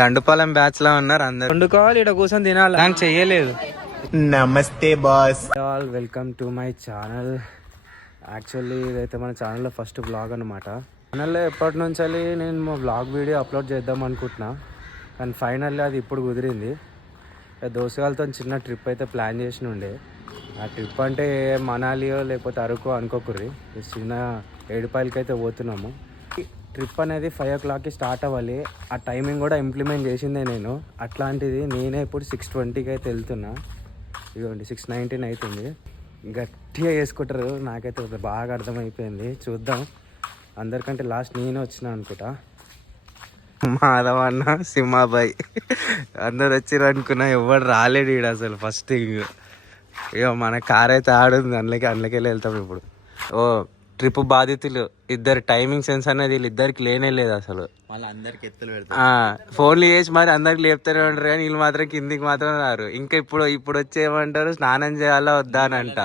దండుపాలెం బ్యాచ్లో ఉన్నారు అందరు. వండుకోవాలి ఇక్కడ కూర్చొని తినాలి? నాకు చెయ్యలేదు నమస్తే boss all welcome to my channel actually ఇదైతే మన ఛానల్లో ఫస్ట్ బ్లాగ్ అనమాట ఛానల్లో ఎప్పటి నుంచి నేను మా బ్లాగ్ వీడియో అప్లోడ్ చేద్దాం అనుకుంటున్నా. కానీ ఫైనల్లీ అది ఇప్పుడు కుదిరింది. దోసగాలతో చిన్న ట్రిప్ అయితే ప్లాన్ చేసి ఉండే. ఆ ట్రిప్ అంటే మనాలియో లేకపోతే అరకు అనుకోకుర్రి. చిన్న ఏడుపాయలకి అయితే పోతున్నాము. ట్రిప్ అనేది ఫైవ్ ఓ క్లాక్కి స్టార్ట్ అవ్వాలి. ఆ టైమింగ్ కూడా ఇంప్లిమెంట్ చేసిందే నేను. అట్లాంటిది నేనే ఇప్పుడు సిక్స్ ట్వంటీకి అయితే వెళ్తున్నా. ఇదిగోండి సిక్స్ నైన్టీన్ అవుతుంది గట్టిగా వేసుకుంటారు. నాకైతే బాగా అర్థమైపోయింది. చూద్దాం. అందరికంటే లాస్ట్ నేనే వచ్చిన అనుకుంటా. మాధవ అన్న సింహాబాయ్. అందరు వచ్చిర్రు అనుకున్నా ఎవడు రాలేడు ఈడ అసలు ఫస్ట్ థింగ్. ఇక మన కార్ అయితే ఆడుంది. అందులోకి అందులోకి వెళ్ళి వెళ్తాం ఇప్పుడు. ఓ ట్రిప్ బాధితులు. ఇద్దరు టైమింగ్ సెన్స్ అనేది వీళ్ళిద్దరికి లేనే లేదు అసలు. ఫోన్లు చేసి మరి అందరికి లేపుతూనే ఉంటారు కానీ వీళ్ళు మాత్రం కిందికి మాత్రం రారు. ఇంకా ఇప్పుడు ఇప్పుడు వచ్చి ఏమంటారు? స్నానం చేయాలా వద్దా అని అంట.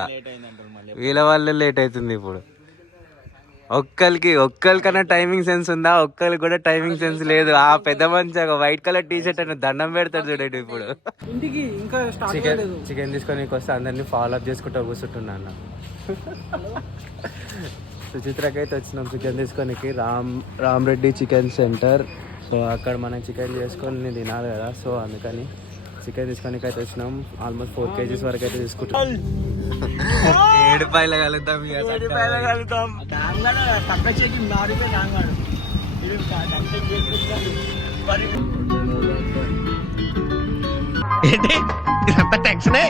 వీళ్ళ వల్లే లేట్ అవుతుంది ఇప్పుడు. ఒక్కరికి ఒక్కరికన్నా టైమింగ్ సెన్స్ ఉందా? ఒక్కరికి కూడా టైమింగ్ సెన్స్ లేదు. ఆ పెద్ద మంచి ఒక వైట్ కలర్ టీ షర్ట్ అని దండం పెడతాడు చూడండి ఇప్పుడు. ఇంటికి ఇంకా స్టార్ట్ చికెన్ చికెన్ తీసుకొని వస్తే అందరినీ ఫాలో అప్ చేసుకుంటూ కూర్చుంటున్నా అన్న. సుచిత్రకి అయితే వచ్చినాం chicken తీసుకొనికి. Ram Ram Reddy chicken centre. So అక్కడ మనం చికెన్ చేసుకొని తినాలి కదా. సో అందుకని చికెన్ తీసుకొనికి అయితే వచ్చినాం. ఆల్మోస్ట్ ఫోర్ కేజీస్ వరకు అయితే తీసుకుంటాం ఏడు పైల కలుద్దాం. ఏంటి? ఇదంతా టెన్షనే?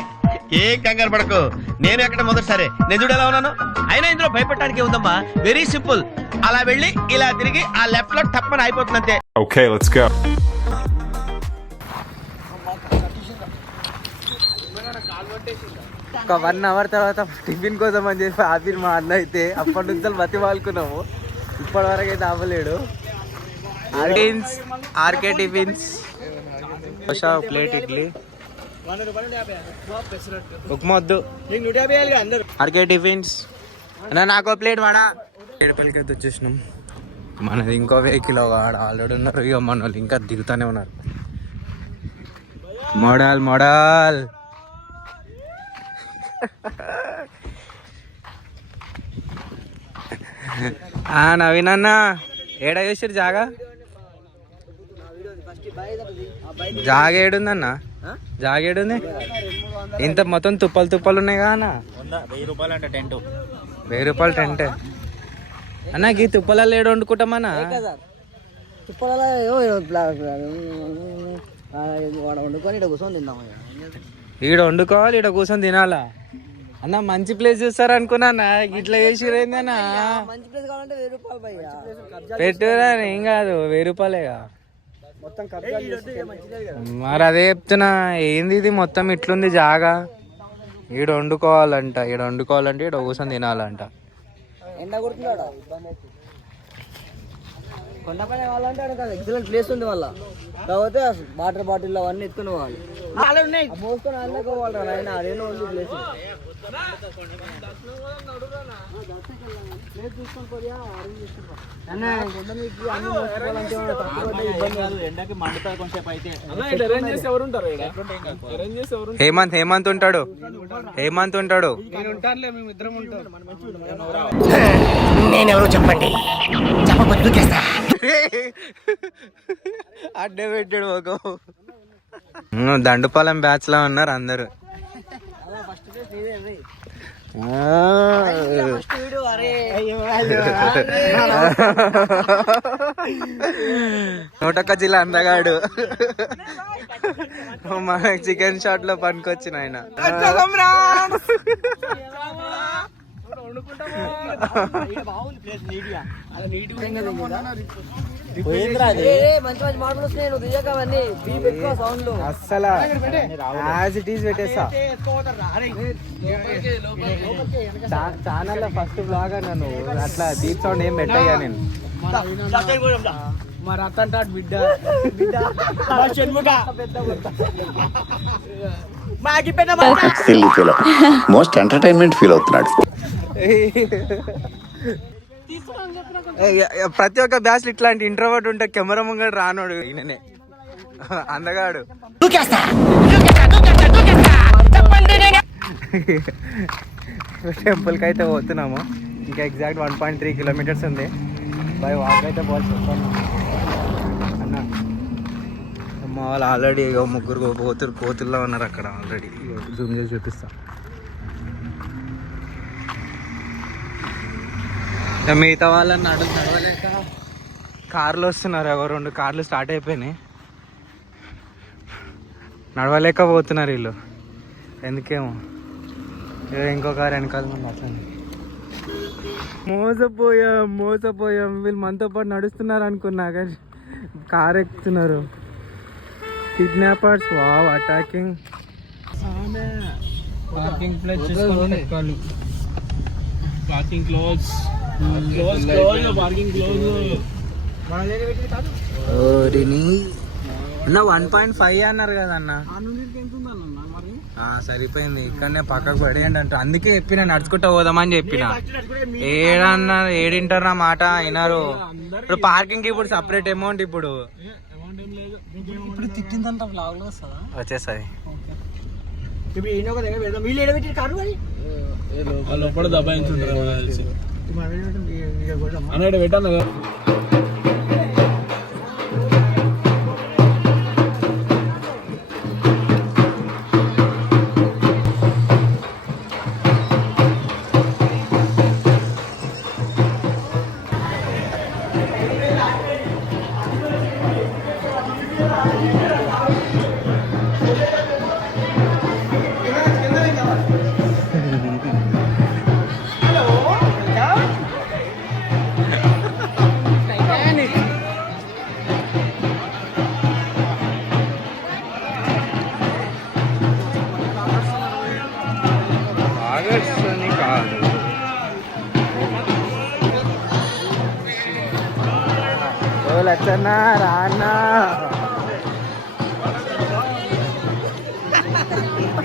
ఏం కంగారు పడకు. నేను ఎక్కడ మొదటిసారి నేను చూడు ఎలా ఉన్నాను? అయినా ఇందులో భయపడటానికి ఉందమ్మా వెరీ సింపుల్ అలా వెళ్ళి ఇలా తిరిగి ఆ లెఫ్ట్లో టప్పని అయిపోతుంది అంతే Okay, let's go. ఒక వన్ అవర్ తర్వాత టిఫిన్ కోసం అని చెప్పి ఆపిల్ మా అన్న అయితే అప్పటి నుంచి బతి వాడుకున్నాము ఇప్పటి వరకు అయితే అవ్వలేడు tiffins RK tiffins plate idli. Upma వద్దు. RK tiffins. అన్న నాకు ప్లేట్ వాడా. ఏడుపల్లికి అయితే వచ్చేసినాం. మనది ఇంకో వెహికల్ వాడు. ఆల్రెడీ ఉన్నారు. ఇక మన వాళ్ళు ఇంకా దిగుతానే ఉన్నారు. Model model. ఆ నవీన్ అన్న ఏడ చేసారు జాగా? జాగ ఏడుందన్న? జాగ ఏడుంది ఇంత మొత్తం తుప్పలు తుప్పలు ఉన్నాయి కానా వెయ్యి రూపాయలు అంటే టెంట్. వెయ్యి రూపాయలు టెంట్. అన్న ఈ తుప్పలలో ఏడు వండుకుంటామన్నా? తుప్పలలో వండుకొని ఇక్కడ కూర్చొని తిందాం ఈడ వండుకోవాలి ఈడ కూర్చొని తినాలా? అన్న మంచి ప్లేస్ చూస్తారు అనుకున్నా ఇట్లా చేసిరేందన్నా మంచి ప్లేస్ కావాలంటే వెయ్యి రూపాయలు భయ్యా పెట్టురా ఏం కాదు వెయ్యి రూపాయలేగా మరి అదే చెప్తున్నా ఏంది ఇది? మొత్తం ఇట్లుంది జాగా. ఈడ వండుకోవాలంట ఈడ వండుకోవాలంటే ఈడ కూర్చొని తినాలంట. కొండపైన అక్కడ ఎక్సలెంట్ ప్లేస్ ఉంది మళ్ళా. కాకపోతే వాటర్ బాటిల్ అవన్నీ ఎత్తుకుని పోవాలి. ఆ మోసుకొని అదేనో ఉంది ప్లేస్. ఎండకి మండుతా కొంచెం అయితే హేమంత్ హేమంత్ ఉంటాడు. హేమంత్ ఉంటాడు. నేనెవరో చెప్పండి. చెప్పబోతు చేస్తా అడ్డే పెట్టాడు ఒక దండుపాలెం బ్యాచ్లో ఉన్నారు అందరు. నూటొక్క జిల్లా అందగాడు. మన చికెన్ షాట్లో పనికొచ్చిన ఆయన. అస్సలు యాజ్ ఇట్ ఈస్ పెట్టేస్తా ఛానల్ ఫస్ట్ బ్లాగ్ అన్నా అట్లా దీప్ సౌండ్ ఏం పెట్టయ్యా నేను మా రతన్ టాట్ బిడ్డ బిడ్డ మా షణ్ముఖ మాకి పెద్ద మోస్ట్ ఎంటర్టైన్మెంట్ ఫీల్ అవుతున్నాడు. ప్రతి ఒక్క బ్యాచ్ ఇట్లాంటి ఇంట్రోవర్ట్ ఉంటే కెమెరా ముంగడు రానోడు ఈయననే. అందగాడు. టెంపుల్కి అయితే పోతున్నాము. ఇంకా exact one point three kilometres ఉంది. బై వాక్ అయితే పోవాలి చెప్పాను అన్న మా వాళ్ళు ఆల్రెడీ ముగ్గురు పోతురు కోతుల్లో ఉన్నారు అక్కడ ఆల్రెడీ జూమ్ చేసి చూపిస్తా. ఇంకా మిగతా వాళ్ళని నడు నడవలేక కార్లు వస్తున్నారు. ఎవరు రెండు కార్లు స్టార్ట్ అయిపోయినాయి. నడవలేక పోతున్నారు వీళ్ళు. ఎందుకేమో. ఇంకో కారు వెనకాల ముందు అట్లనే మోసపోయాం మోసపోయాం. వీళ్ళు మనతో పాటు నడుస్తున్నారు అనుకున్నా కానీ కార్ ఎక్కుతున్నారు. Kidnappers wow attacking parking place parking close ఓరిని అన్న వన్ పాయింట్ ఫైవ్ అన్నారు కదా అన్న. ఆ, సరిపోయింది. ఇక్కడనే పక్కకు పడేయండి అంట. అందుకే చెప్పిన నడుచుకుంటా పోదామని చెప్పిన. ఏడన్న ఏడింటారు నా మాట అయినారు ఇప్పుడు పార్కింగ్కి ఇప్పుడు సపరేట్ అమౌంట్ ఇప్పుడు. ఇప్పుడు తిట్టిందంట బ్లాగ్లో వస్తుందా? వచ్చేసాయి ఇప్పుడు ఈయన ఒక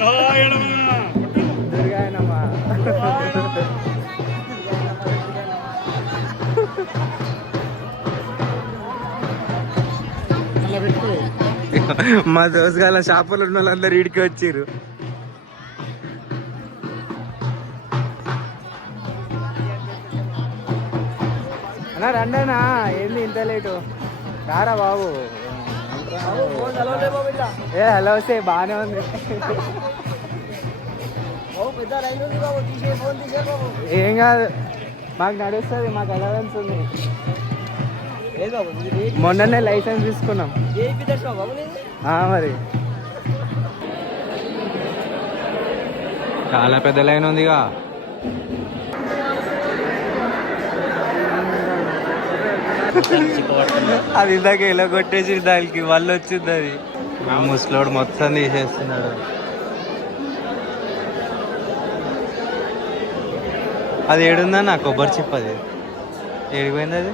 ఓ దుర్గాయనమ్మా. మా దోసగాల షాపులు ఉన్న వాళ్ళందరూ ఇడికి వచ్చారు అన్నా రండనా ఏంది ఇంత లేటు? రారా బాబు. ఏ హలో సే బాగానే ఉంది. ఏం కాదు మాకు నడుస్తుంది మాకు అలవెన్స్ ఉంది. మొన్ననే లైసెన్స్ తీసుకున్నాం. మరి. చాలా పెద్ద లైన్ ఉందిగా. అది ఇందాక ఇలా కొట్టేసి దానికి వాళ్ళు వచ్చింది అది. ముసలోడు మొత్తం తీసేస్తున్నాడు. అది ఏడుందా? నా కొబ్బరి చిప్ అది. ఏడిపోయింది అది?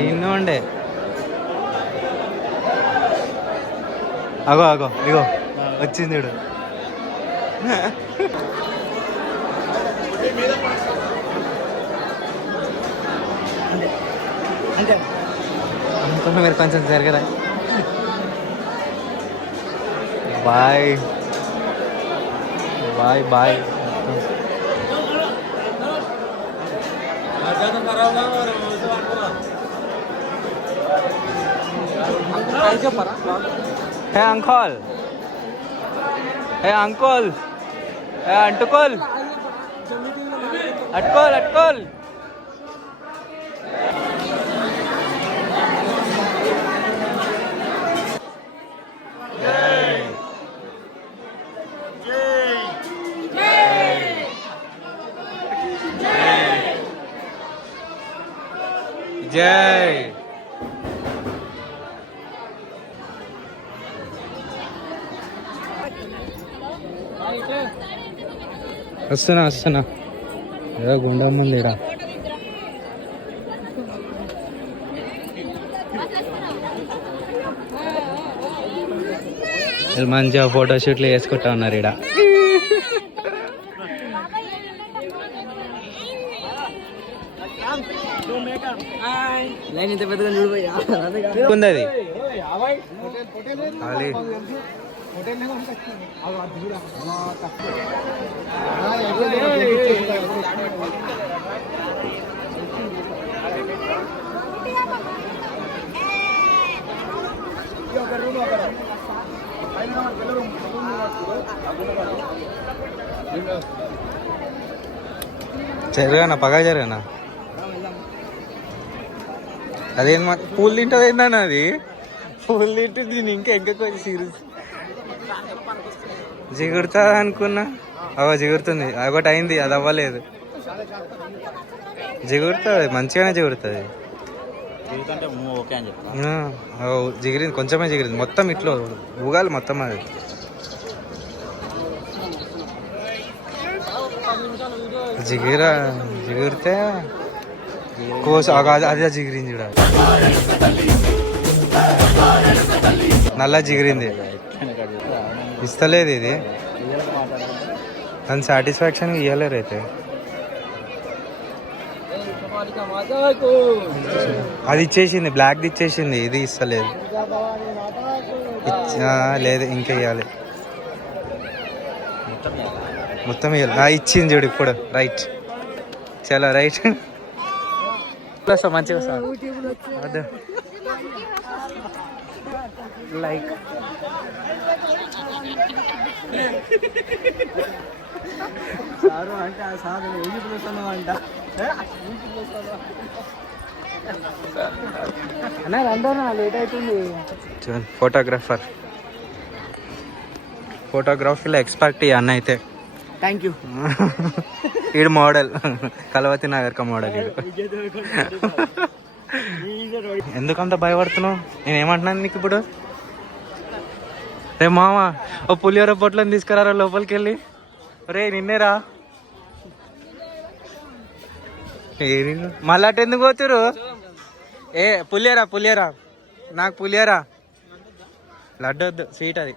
ఏందో ఉండే. అగో అగో ఇగో వచ్చింది చూడు అనుకున్నా మీరు కొంచెం జరగరా boy boy boy hey uncle hey uncle hey అంటుకోల్ అట్కోల్ అట్కోల్ జై. వస్తున్నా వస్తున్నా. ఏదో గుండం ఉంది ఈడ. మంచిగా ఫోటో షూట్లు వేసుకుంటా ఉన్నారు ఈడ. లైన్ ఇంత పెద్దగా చూడిపోయా ఉంది అది జరగనా? పగా జరగనా? అదేం పూలు తింటుంది ఏందన్న అది? పూలు తింటుంది దీని ఇంకా ఇంకా కొంచెం సీరియస్ జిగురుతా అనుకున్నా. అవ జిగురుతుంది. ఒకటి అయింది అది అవ్వలేదు. జిగురుతుంది మంచిగానే జిగురుతుంది. జిగిరింది కొంచెమే జిగిరింది. మొత్తం ఇట్లో ఊగాలి మొత్తం అది. జిగిరా జిగిరితే కోస అదే జిగిరింది చూడ నల్ల జిగిరింది. ఇస్తలేదు ఇది. దాని సాటిస్ఫాక్షన్ ఇవ్వలేరు అయితే. అది ఇచ్చేసింది బ్లాక్ది ఇచ్చేసింది ఇది ఇస్తలేదు. లేదు ఇంకా ఇవ్వాలి మొత్తం ఇవ్వాలి ఇచ్చింది చూడు ఇప్పుడు రైట్. చాలా రైట్. వస్తా మంచిగా వస్తా అదే లైక్ సారు అంటే ఆ సార్ ఏమి పిలుస్తున్నావు అంట అన్న రండన్నా లేట్ అవుతుంది ఫోటోగ్రాఫర్ ఫోటోగ్రఫీలో ఎక్స్పర్ట్ ఈ అన్న అయితే థ్యాంక్ యూ ఈడు మోడల్. కలవతి నాగర్క మోడల్ ఈడు. ఎందుకంత భయపడుతున్నావు? నేను ఏమంటున్నాను నీకు ఇప్పుడు? రే మామ ఓ పులిహోర పొట్లని తీసుకురారా లోపలికి వెళ్ళి రే నిన్నేరా? ఏది మళ్ళీ అటు ఎందుకు పోతురు ఏ పులిహోరా పులిహోరా. నాకు పులిహోరా. లడ్డు వద్దు స్వీట్ అది.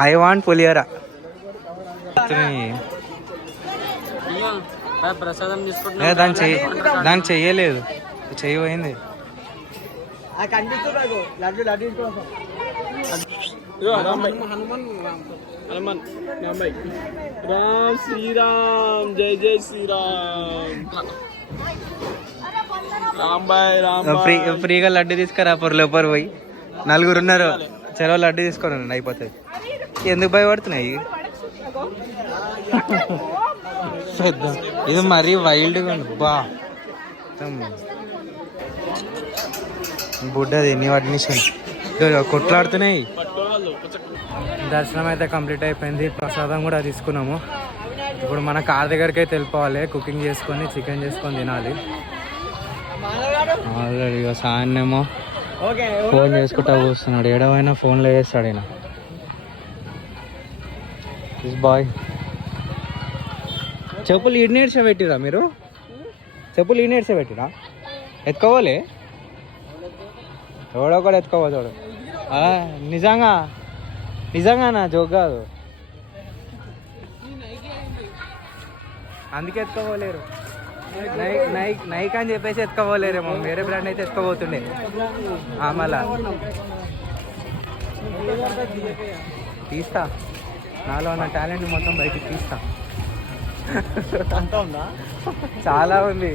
ఐ వాంట్ పులిహోరా దాన్ని చెయ్యి. దాన్ని చెయ్యలేదు. చెయ్యి పోయింది. ఆ కనిపిస్తుంది నాకు లడ్డు లడ్డు తీసుకోవాలి హనుమాన్ హనుమాన్ హనుమాన్ నాబాయ్ రామ్ శ్రీరామ్ జై జై శ్రీరామ్. రాంబాయ్ రామ్ ఫ్రీ ఫ్రీగా లడ్డు తీసుకురా పొర లోపల పోయి. నలుగురు ఉన్నారు. చెరవ లడ్డు తీసుకొని అయిపోతుంది ఎందుకు భయపడుతున్నాయి? పెద్ద. ఇది మరీ వైల్డ్గా ఉంది. బా. బుడ్డది నీ అడ్మిషన్ కొట్లాడుతున్నాయి. దర్శనం అయితే కంప్లీట్ అయిపోయింది. ప్రసాదం కూడా తీసుకున్నాము. ఇప్పుడు మన కార్ దగ్గరికి అయితే వెళ్ళిపోవాలి. కుకింగ్ చేసుకొని చికెన్ చేసుకొని తినాలి. ఆల్రెడీ సాయన్నేమో ఓకే ఫోన్ చేసుకుంటా కూస్తున్నాడు ఏడవైనా ఫోన్లో చేస్తాడు ఆయన బాయ్ చెప్పులు ఈ నేర్చే పెట్టిరా మీరు? చెప్పులు ఈ నేర్చే పెట్టిరా? ఎత్తుకోవాలి? ఎవడో కూడా ఎత్తుకోవాలి ఆ, నిజంగా నా జోక్ కాదు. అందుకే ఎత్తుకోలేరు నైక్ నైక్ నైక్ అని చెప్పేసి ఎత్తుకోపోలేరేమో వేరే బ్రాండ్ అయితే ఎత్తుకోబోతుండే. ఆ, మళ్ళా. తీస్తా. నాలో ఉన్న టాలెంట్ మొత్తం బయటికి తీస్తా. అంతా ఉందా? చాలా ఉంది.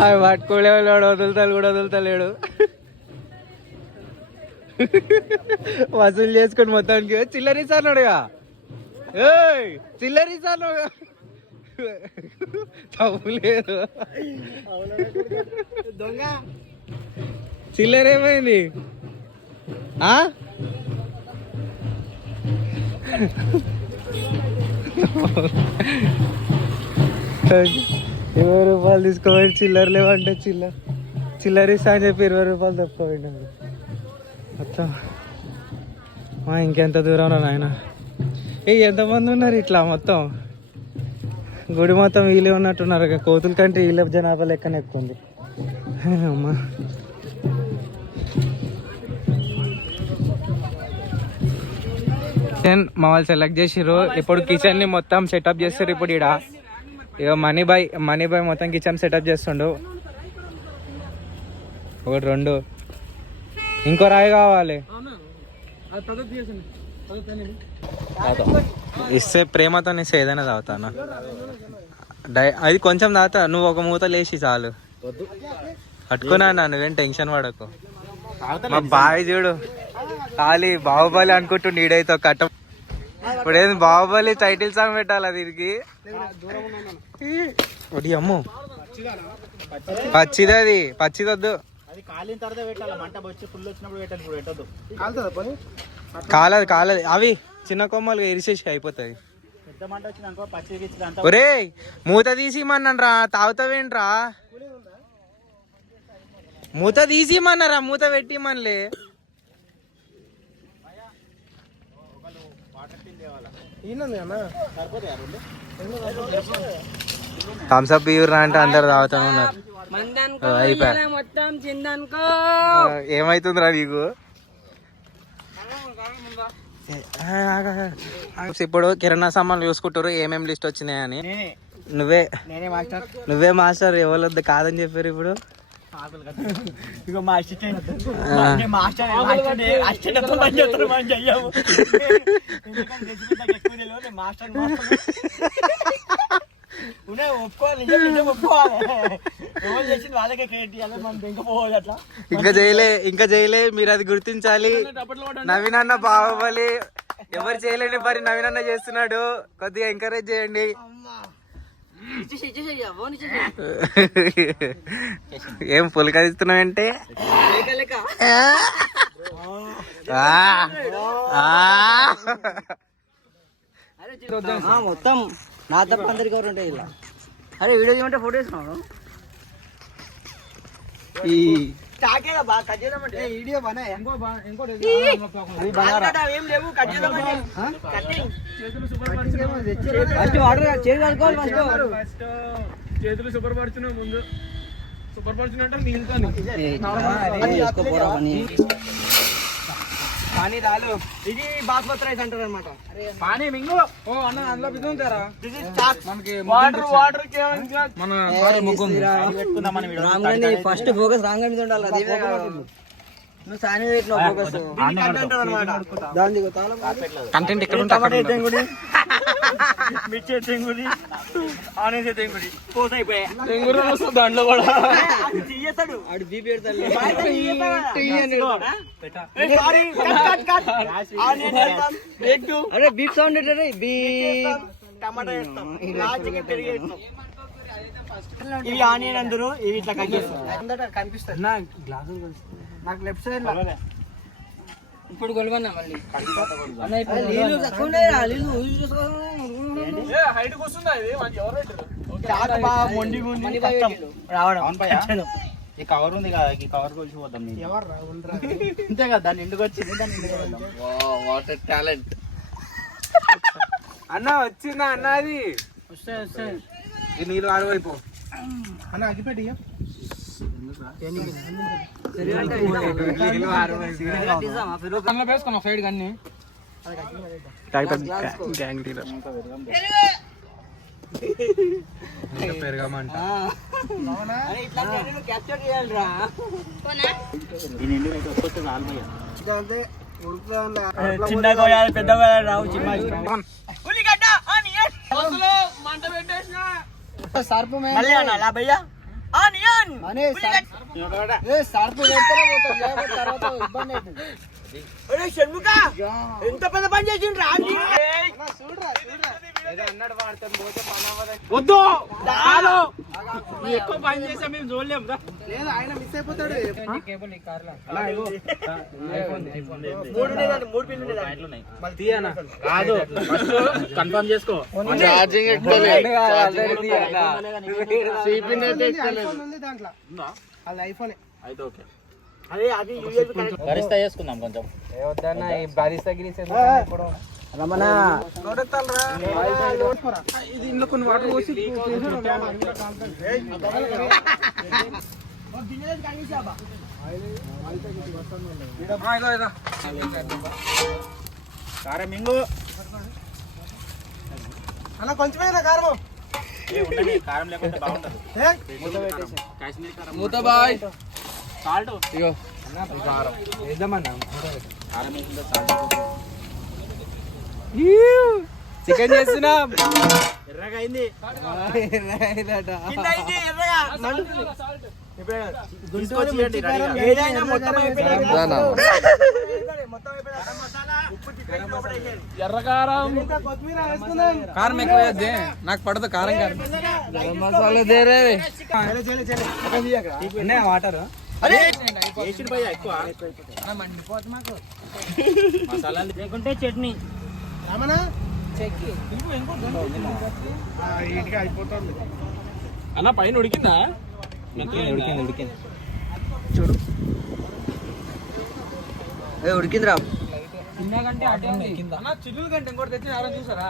అవి పట్టుకోలేవాడు వదులుతాడు కూడా వదులుతలేడు. వసూలు చేసుకొని మొత్తానికి చిల్లరిస్తా అన్నాడుగా ఏయ్ చిల్లరిస్తా అన్నాడుగా తప్పు లేదు. దొంగ చిల్లర ఏమైంది? ఆ? ఇరవై రూపాయలు తీసుకోవాలి చిల్లర లేవంటే చిల్లర. చిల్లర ఇస్తా అని చెప్పి ఇరవై రూపాయలు తప్పుకోండి మొత్తం. మా ఇంకెంత దూరం నాయన. ఏ ఎంతమంది ఉన్నారు ఇట్లా మొత్తం? గుడి మొత్తం వీలే ఉన్నట్టున్నారు కోతుల కంటే వీళ్ళ జనాభా లెక్కన ఎక్కువ ఉంది. అమ్మా. కిచెన్ మా వాళ్ళు సెలెక్ట్ చేసిర్రు. ఇప్పుడు కిచెన్ని మొత్తం సెటప్ చేస్తారు ఇప్పుడు ఇక్కడ ఇక మనీ బాయ్ మనీ బాయ్ మొత్తం కిచెన్ సెటప్ చేస్తుండు. ఒకటి రెండు. ఇంకో రాయి కావాలి. ఇస్తే ప్రేమతో ఇస్తే ఏదైనా తాగుతానా? డై అది కొంచెం తాగుతా. నువ్వు ఒక మూత లేచి చాలు. పట్టుకున్నా నువ్వేం టెన్షన్ పడకు. మా బావి చూడు. ఖాళీ బాహుబలి అనుకుంటూ నీడైతే కట్ట. ఇప్పుడు ఏంది బాహుబలి టైటిల్ సాంగ్ పెట్టాలా దీనికి? ఒడి అమ్ము. పచ్చిది అది పచ్చిది వద్దు కాలదు కాలదు. అవి చిన్న కొమ్మలు ఇరిసేసి అయిపోతాయి. ఒరే మూత తీసి తాగుతావేంట్రా? మూత తీసిమన్నారా మూత పెట్టి మనలే థమ్స్అప్ ఇవ్వరా అంటే అందరు తాగుతానే ఉన్నారు. ఏమైతుందిరా నీకు. ఇప్పుడు కిరాణా సామాన్లు చూసుకుంటారు ఏమేం లిస్ట్ వచ్చినాయని. నువ్వే. నేనే మాస్టర్. నువ్వే మాస్టర్ ఎవరొద్దు కాదని చెప్పారు ఇప్పుడు. ఇక మా అసిస్టెంట్. మాస్టర్ అసిస్టెంట్ పని చేస్తారు మనం చెయ్యము ఎందుకంటే రెసిపీ నాకు ఎక్కువ తెలియదు నేను మాస్టర్ ఉన్నాయి ఒప్పుకోవాలి నిజం నిజం ఒప్పుకోవాలి ఎవరు చేసింది వాళ్ళకే క్రియేట్ చేయాలి మనం తెంకపోవాలి అట్లా. ఇంకా చేయలే ఇంకా చేయలే మీరు అది గుర్తించాలి. నవీన్ అన్న బాహుబలి ఎవరు చేయలేని పని నవీన్ అన్న చేస్తున్నాడు. కొద్దిగా ఎంకరేజ్ చేయండి. ఏం పులకరిస్తున్నావంటే లేక లేక. ఆ, ఆ. ఆ, మొత్తం నా తప్ప అందరికి ఎవరు ఉంటాయి ఇలా. అరే వీడియో తీయమంటే ఫోటో వేసినావు ఈ! వీడియో ఫస్ట్ వాటర్ చేసి ఫస్ట్ చేతులు శుభ్రపరచును ముందు. శుభ్రపరచును అంటే నీళ్ళతో పని రాలు. ఇది బాస్మతి రైస్ అంటారు అనమాట పానీ మింగు. ఓ అన్న అందులో బిజీ ఉంటారా మనకి వాటర్ వాటర్ మన ఫస్ట్ ఫోకస్ రాంగండి ఉండాలి. అది. నువ్వు సాని పెట్టినావు ఫోకస్ దాని కంటెంట్. ఇక్కడ ఉంటే అక్కడ ఉండదు. మిర్చి తెంగుడి. ఆనేసే తెంగుడి. పోతాయిపోయా తెంగురు వస్తుంది దాంట్లో కూడా. తీయేస్తాడు ఆడు బీ పెడతాడు. అరే బీప్ సౌండ్ బీప్ టమాటా ఇవి ఆనియన్ అందరు ఇవి ఇట్లా కట్ చేస్తారు. కనిపిస్తుంది. నాకు లెఫ్ట్ సైడ్ ఇప్పుడు కొలవన్నా మళ్ళీ. మొండి మొండి రావడం ఈ కవర్ ఉంది కదా ఈ కవర్ గురించి పోతాం నేను. అంతే కదా దాన్ని ఎందుకు వచ్చింది? దాన్ని వాటర్ టాలెంట్ అన్న వచ్చిందా అన్న అది? ఈ నీళ్ళు ఆడవైపు అన్న అగ్గిపెట్టి వేసుకున్నాం సైడ్ గ్యాంగ్ పెరగమంట. చిన్న పెద్ద రావు చిన్న ఉల్లిగడ్డ ఆనియన్ సర్పు మళ్ళీ అనాలా భయ్యా? ఆనియన్! సర్పు. తర్వాత ఇబ్బంది అవుతుంది. షణ్ముఖ ఎంత పెద్ద పని చేసిండ్రా? వద్దు. ఎక్కువ పని చేసా మేము చూడలేం ఉండేదండి మూడు పిల్లలు ఉండేదండి. కాదు. ఫస్ట్ కన్ఫర్మ్ చేసుకో. ఛార్జింగ్ అయితే ఓకే అదే అది యూఎల్బి కనెక్ట్ గరిస్తా చేసుకుందాం కొంచెం. వద్దన్న ఈ బారిస్తా గిరిస్ రమణ. ఇది ఇందులో కొన్ని వాటర్ పోసి కారం మింగు అన్న కొంచెమేనా కారం ఏ ఉండని కారం లేకుంటే బాగుంటది కాశ్మీర్ కారం మూత బాయ్. సాల్ట్. ఇగో. వేద్దామన్నా? చికెన్ చేస్తున్నా. ఎర్రగా అయింది. ఎర్రకారం. కారం ఎక్కువ. నాకు పడదు కారం కారం. మసాలా దేరే అన్నయ్య వాటర్ వేసిడు భయ్యా ఎక్కువ. మసాలాలు లేకుంటే చట్నీ. అన్న పైన ఉడికిందా? ఉడికింది ఉడికింది. ఉడికిందిరా? అన్న చిల్లుల కంటే ఇంకోటి తెచ్చి ఎవరైనా చూసారా?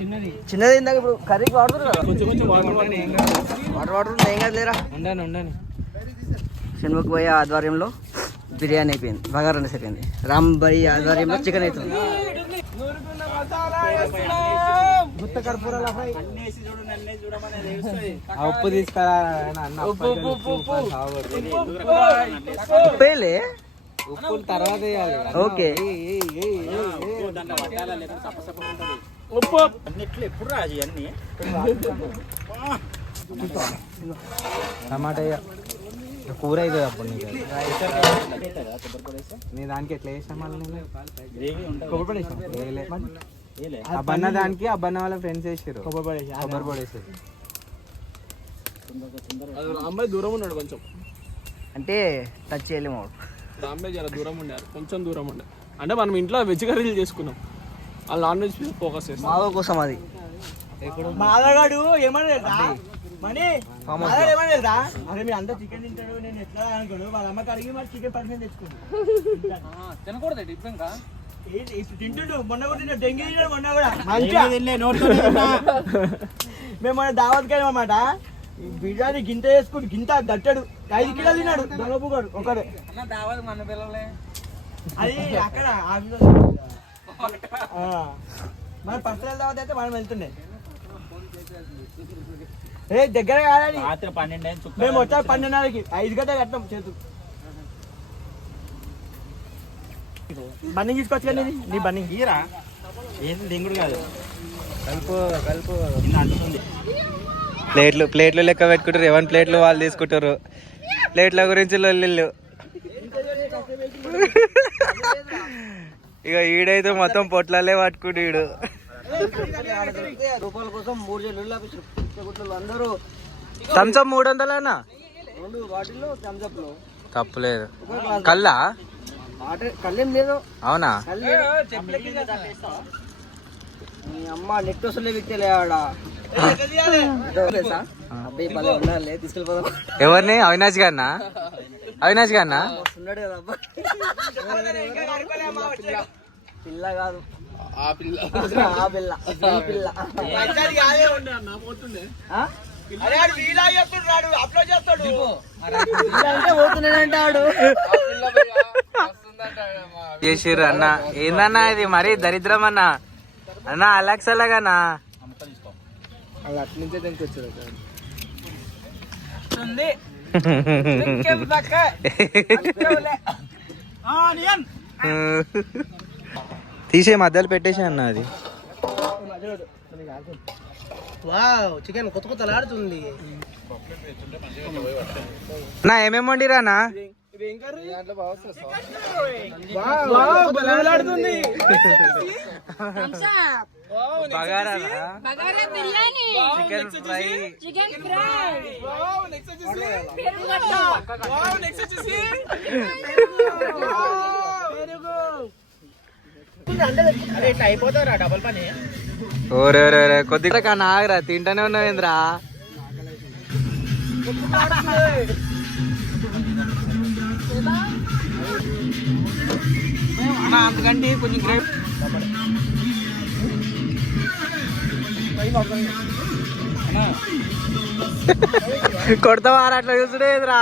చిన్నది చిన్నది ఇందాక ఇప్పుడు కర్రీకి కొంచెం వాటర్ వాటర్ ఏం కాదు లేరా ఉండను ఉండను షణ్ముఖ్ భయ్య ఆధ్వర్యంలో బిర్యానీ అయిపోయింది బగారా రైస్ అయిపోయింది రామ్ భయ్య ఆధ్వర్యంలో చికెన్ అవుతుంది ఆ ఉప్పు తీసుకురా అన్న ఉప్పు, తర్వాత వేయాలి. ఓకే. ఉప్పు అన్నిట్లు ఎప్పుడు రాజు అన్ని టమాటా. కూర అవుతుంది అప్పుడు నీకు. నీ దానికి ఎట్లా వేసాం కొబ్బరి. ఆ బన్న దానికి ఆ బన్న వాళ్ళ ఫ్రెండ్స్ వేసారు కొబ్బరి పొడి కొబ్బరి పొడి వేసారు అమ్మాయి దూరం ఉన్నాడు కొంచెం. అంటే టచ్ చేయలేము. అమ్మాయి జర దూరం ఉండారు కొంచెం దూరం ఉండే. అంటే మనం ఇంట్లో వెజ్ కర్రీలు చేసుకున్నాం. వాళ్ళు నాన్ వెజ్ మీద ఫోకస్ చేస్తాం. మావ కోసం అది. మాదగాడు ఏమన్నా మనీ? ఏమన్నా తెలుసా అరే మీరు అందరూ చికెన్ తింటాడు నేను ఎట్లా వాళ్ళ అమ్మకి అడిగి మరి చికెన్ పర్సెంట్ తెచ్చుకున్నాడు తినకూడదు ఇంకా ఏంటి? ఇప్పుడు తింటుండు. మొన్న కూడా తింటాడు డెంగీ తిన్నాడు మొన్న కూడా. మంచిగా. మేము దావత్కి బిర్యానీ గింత వేసుకుని గింత దట్టాడు. ఐదు కిలోలు తిన్నాడు దొంగపుగాడు ఒకడు. మన పిల్లలే. అది అక్కడ మన పర్సనల్ దావత్ అయితే మనం వెళ్తుండే. ఏ దగ్గర కాదని. రాత్రి పన్నెండు మేము వచ్చా పన్నెండున్నరకి. ఐదు గంటలు కట్టాం చేతు బన్నీ తీసుకొచ్చు కానీ ఇది, నీ బన్నీ. ఈరా. ఏంటి దింగుడు కాదు. కలుపు కలుపు అంటుతుంది. ప్లేట్లు ప్లేట్లు లెక్క పెట్టుకుంటారు. ఎవరి ప్లేట్లు వాళ్ళు తీసుకుంటారు? ప్లేట్ల గురించి లొల్లిళ్ళు ఇక ఈడైతే మొత్తం పొట్లాలే పట్టుకుంటు ఈడు. రూపాయల కోసం మూడు జల్లు గుట్లు అందరూ థమ్స్అప్ మూడు వందలన్నా రెండు తప్పులేదు కల్లా కళ్ళేం లేదు అవునా మీ అమ్మ నెట్ వస్తలే విత్తలే ఎవరిని? అవినాష్ గారినా? అవినాష్ గారినా? ఉన్నాడు కదా పిల్ల కాదు ఆ పిల్ల ఆ పిల్ల ఈ పిల్ల ఆ? అప్లోడ్ చేస్తాడు పిల్ల అంటే చేసిర్రు అన్న? ఏందన్నా ఇది? మరీ దరిద్రం అన్న. అన్న అలెక్స్ అలాగనా అటు నుంచే తీసే మధ్యలో పెట్టేసి అన్న అది. వావ్ చికెన్ కొత్త కొత్తలాడుతుంది. నా ఏమేమి వండిరా అన్న? బలాడుతుంది bagara bagara biryani. Chicken fry. Chicken fry. అరే ఇట్లా అయిపోతారా డబల్ పని? ఓరే ఓరే ఓరే కొద్దిగా కన్నా ఆగరా తింటానే ఉన్నావేంద్రా అంతకంటే కొంచెం గ్రేవ్ కొడతావారా అట్లా చూసుడేదిరా?